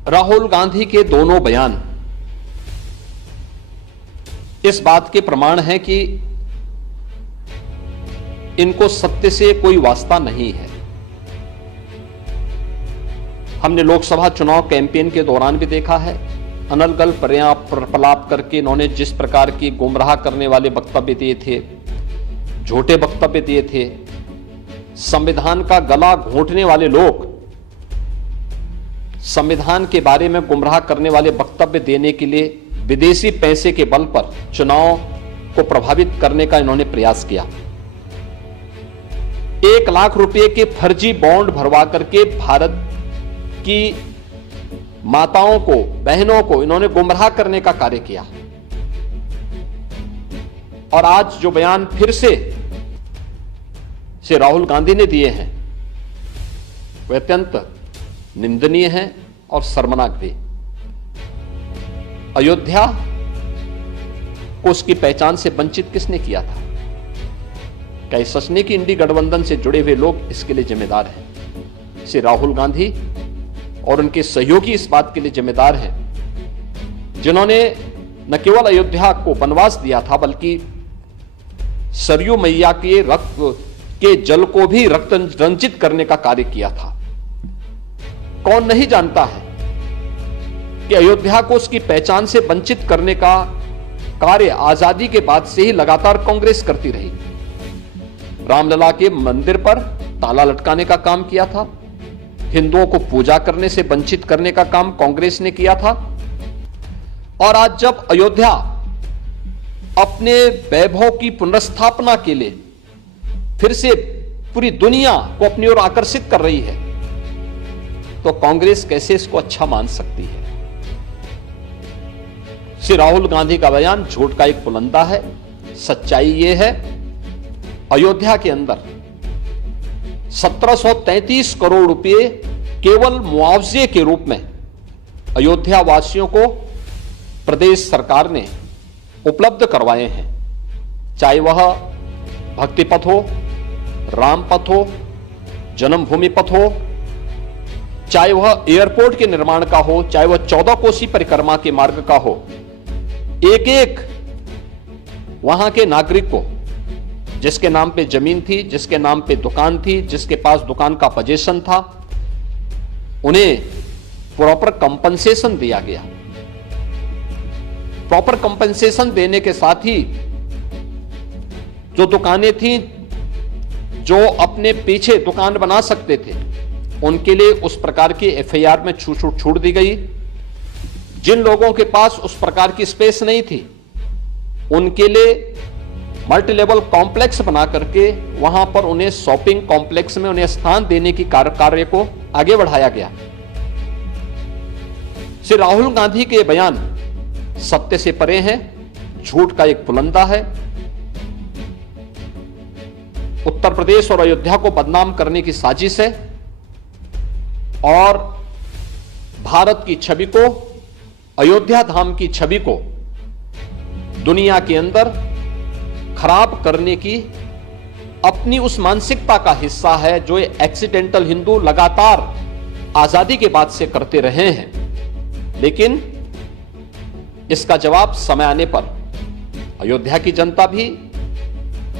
राहुल गांधी के दोनों बयान इस बात के प्रमाण हैं कि इनको सत्य से कोई वास्ता नहीं है। हमने लोकसभा चुनाव कैंपेन के दौरान भी देखा है, अनर्गल प्रलाप करके इन्होंने जिस प्रकार की गुमराह करने वाले वक्तव्य दिए थे, झूठे वक्तव्य दिए थे, संविधान का गला घोंटने वाले लोग संविधान के बारे में गुमराह करने वाले वक्तव्य देने के लिए विदेशी पैसे के बल पर चुनाव को प्रभावित करने का इन्होंने प्रयास किया। 1 लाख रुपए के फर्जी बॉन्ड भरवा करके भारत की माताओं को, बहनों को इन्होंने गुमराह करने का कार्य किया। और आज जो बयान फिर से राहुल गांधी ने दिए हैं वे अत्यंत निंदनीय हैं और शर्मनाक भी। अयोध्या को उसकी पहचान से वंचित किसने किया था? क्या ये सच नहीं कि इंडी गठबंधन से जुड़े हुए लोग इसके लिए जिम्मेदार हैं? श्री राहुल गांधी और उनके सहयोगी इस बात के लिए जिम्मेदार हैं जिन्होंने न केवल अयोध्या को वनवास दिया था बल्कि सरयू मैया के रक्त के जल को भी रक्त रंजित करने का कार्य किया था। कौन नहीं जानता है कि अयोध्या को उसकी पहचान से वंचित करने का कार्य आजादी के बाद से ही लगातार कांग्रेस करती रही। रामलला के मंदिर पर ताला लटकाने का काम किया था, हिंदुओं को पूजा करने से वंचित करने का काम कांग्रेस ने किया था। और आज जब अयोध्या अपने वैभव की पुनर्स्थापना के लिए फिर से पूरी दुनिया को अपनी ओर आकर्षित कर रही है तो कांग्रेस कैसे इसको अच्छा मान सकती है? श्री राहुल गांधी का बयान झूठ का एक पुलंदा है। सच्चाई यह है, अयोध्या के अंदर 1733 करोड़ रुपए केवल मुआवजे के रूप में अयोध्या वासियों को प्रदेश सरकार ने उपलब्ध करवाए हैं। चाहे वह भक्ति पथ हो, राम पथ हो, जन्मभूमि पथ हो, चाहे वह एयरपोर्ट के निर्माण का हो, चाहे वह 14 कोसी परिक्रमा के मार्ग का हो, एक एक वहां के नागरिक को जिसके नाम पे जमीन थी, जिसके नाम पे दुकान थी, जिसके पास दुकान का पोजीशन था, उन्हें प्रॉपर कंपनसेशन दिया गया। प्रॉपर कंपनसेशन देने के साथ ही जो दुकानें थी, जो अपने पीछे दुकान बना सकते थे, उनके लिए उस प्रकार की एफआईआर में छूट दी गई। जिन लोगों के पास उस प्रकार की स्पेस नहीं थी, उनके लिए मल्टी लेवल कॉम्प्लेक्स बना करके वहां पर उन्हें शॉपिंग कॉम्प्लेक्स में उन्हें स्थान देने की कार्य को आगे बढ़ाया गया। श्री राहुल गांधी के बयान सत्य से परे हैं, झूठ का एक पुलंदा है। उत्तर प्रदेश और अयोध्या को बदनाम करने की साजिश है और भारत की छवि को, अयोध्या धाम की छवि को दुनिया के अंदर खराब करने की अपनी उस मानसिकता का हिस्सा है जो ये एक्सीडेंटल हिंदू लगातार आजादी के बाद से करते रहे हैं। लेकिन इसका जवाब समय आने पर अयोध्या की जनता भी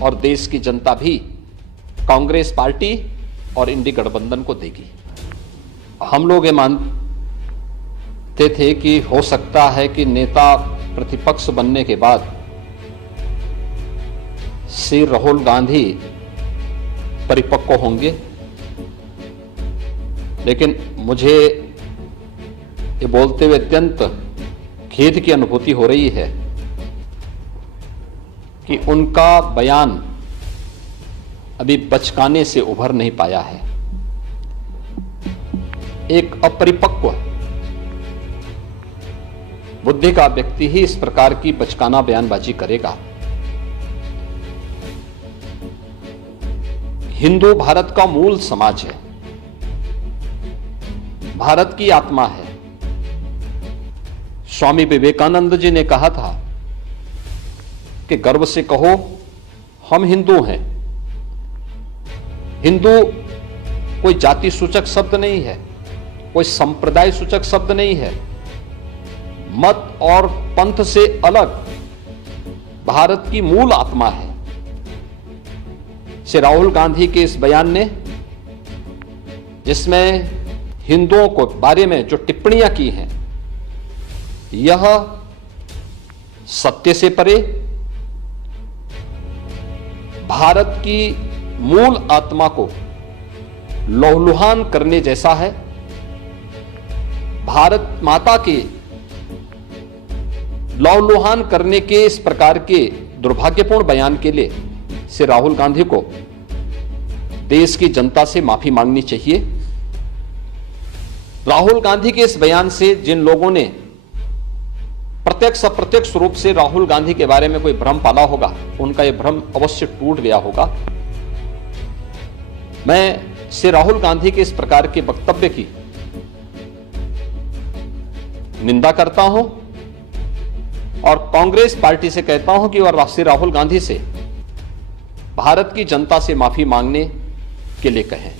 और देश की जनता भी कांग्रेस पार्टी और इंडी गठबंधन को देगी। हम लोग ये मानते थे कि हो सकता है कि नेता प्रतिपक्ष बनने के बाद श्री राहुल गांधी परिपक्व होंगे, लेकिन मुझे ये बोलते हुए अत्यंत खेद की अनुभूति हो रही है कि उनका बयान अभी बचकाने से उभर नहीं पाया है। एक अपरिपक्व बुद्धि का व्यक्ति ही इस प्रकार की बचकाना बयानबाजी करेगा। हिंदू भारत का मूल समाज है, भारत की आत्मा है। स्वामी विवेकानंद जी ने कहा था कि गर्व से कहो हम हिंदू हैं। हिंदू कोई जाति सूचक शब्द नहीं है, कोई संप्रदाय सूचक शब्द नहीं है। मत और पंथ से अलग भारत की मूल आत्मा है। श्री राहुल गांधी के इस बयान ने, जिसमें हिंदुओं को बारे में जो टिप्पणियां की हैं, यह सत्य से परे भारत की मूल आत्मा को लहूलुहान करने जैसा है। भारत माता के लहूलुहान करने के इस प्रकार के दुर्भाग्यपूर्ण बयान के लिए श्री राहुल गांधी को देश की जनता से माफी मांगनी चाहिए। राहुल गांधी के इस बयान से जिन लोगों ने प्रत्यक्ष अप्रत्यक्ष रूप से राहुल गांधी के बारे में कोई भ्रम पाला होगा, उनका यह भ्रम अवश्य टूट गया होगा। मैं श्री राहुल गांधी के इस प्रकार के वक्तव्य की निंदा करता हूं और कांग्रेस पार्टी से कहता हूं कि वह श्री राहुल गांधी से भारत की जनता से माफी मांगने के लिए कहें।